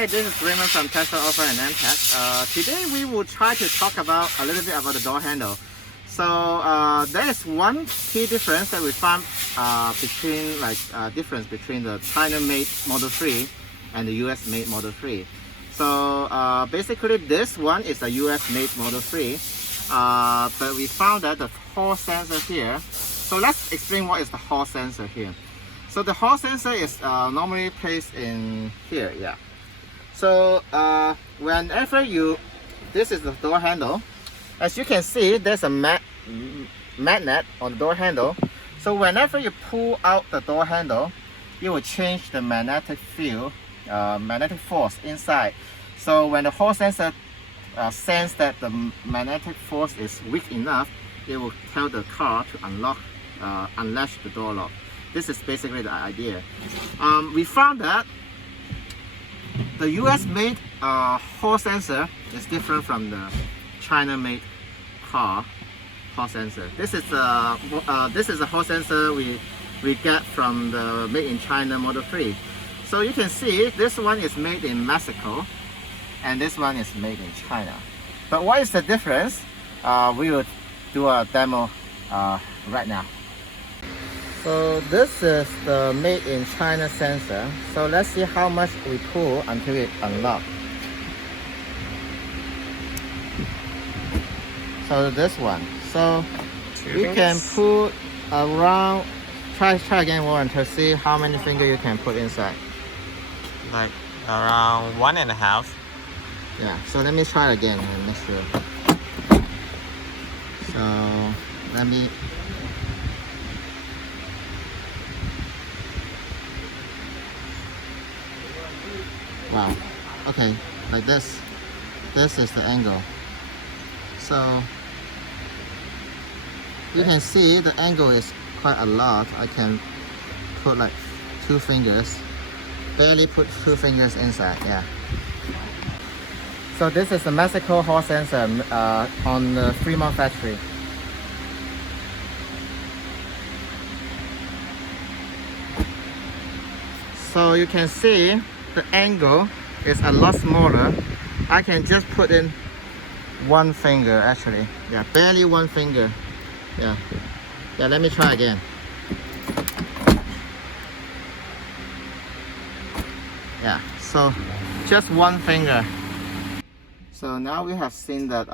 Hi, this is Raymond from Tesla Offer and MTech. Today we will try to talk about a little bit about the door handle. So there is one key difference that we found difference between the China-made Model 3 and the US-made Model 3. So basically this one is a US-made Model 3, but we found that the Hall sensor here. So let's explain what is the Hall sensor here. So the Hall sensor is normally placed in here, yeah. So whenever this is the door handle. As you can see, there's a magnet on the door handle. So whenever you pull out the door handle, you will change the magnetic field, magnetic force inside. So when the Hall sensor sense that the magnetic force is weak enough, it will tell the car to unlatch the door lock. This is basically the idea. We found that the US-made Hall sensor is different from the China-made car Hall sensor. This is a Hall sensor we get from the made in China Model 3. So you can see this one is made in Mexico and this one is made in China. But what is the difference? We will do a demo right now. So this is the made in China sensor. So let's see how much we pull until it unlocks. So this one. So we can pull around. Try again one to see how many fingers you can put inside. Like around 1.5. Yeah. So let me try again and make sure. So let me. Wow. Okay. Like this. This is the angle. So you can see the angle is quite a lot. I can put like 2 fingers, barely put 2 fingers inside. Yeah. So this is the Mexico Hall sensor on the Fremont factory. So you can see the angle is a lot smaller. I can just put in 1 finger actually. Yeah, barely 1 finger. Yeah, let me try again. Yeah, so just 1 finger. So now we have seen that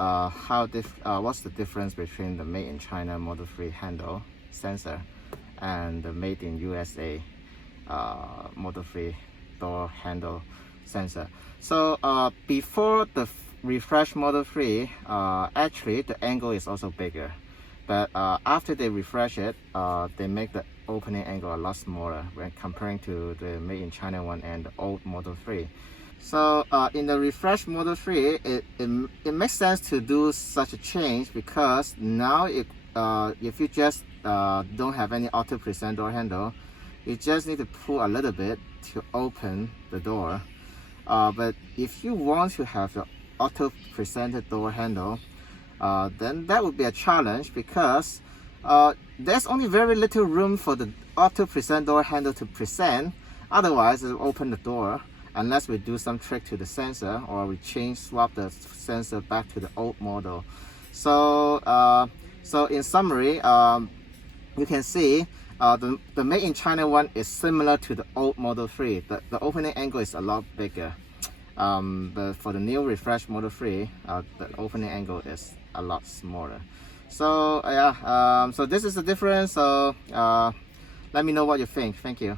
what's the difference between the made in China Model 3 handle sensor and the made in USA Model 3 door handle sensor. So before the refresh Model 3, actually the angle is also bigger, but after they refresh it, they make the opening angle a lot smaller when comparing to the made in China one and the old Model 3. So in the refresh Model 3, it makes sense to do such a change because now if you just don't have any auto present door handle, you just need to pull a little bit to open the door. But if you want to have the auto presented door handle, then that would be a challenge because there's only very little room for the auto present door handle to present. Otherwise, it will open the door unless we do some trick to the sensor or we swap the sensor back to the old model. So in summary, you can see the made in China one is similar to the old Model 3. The opening angle is a lot bigger. But for the new refresh Model 3, the opening angle is a lot smaller. So yeah, so this is the difference. So let me know what you think. Thank you.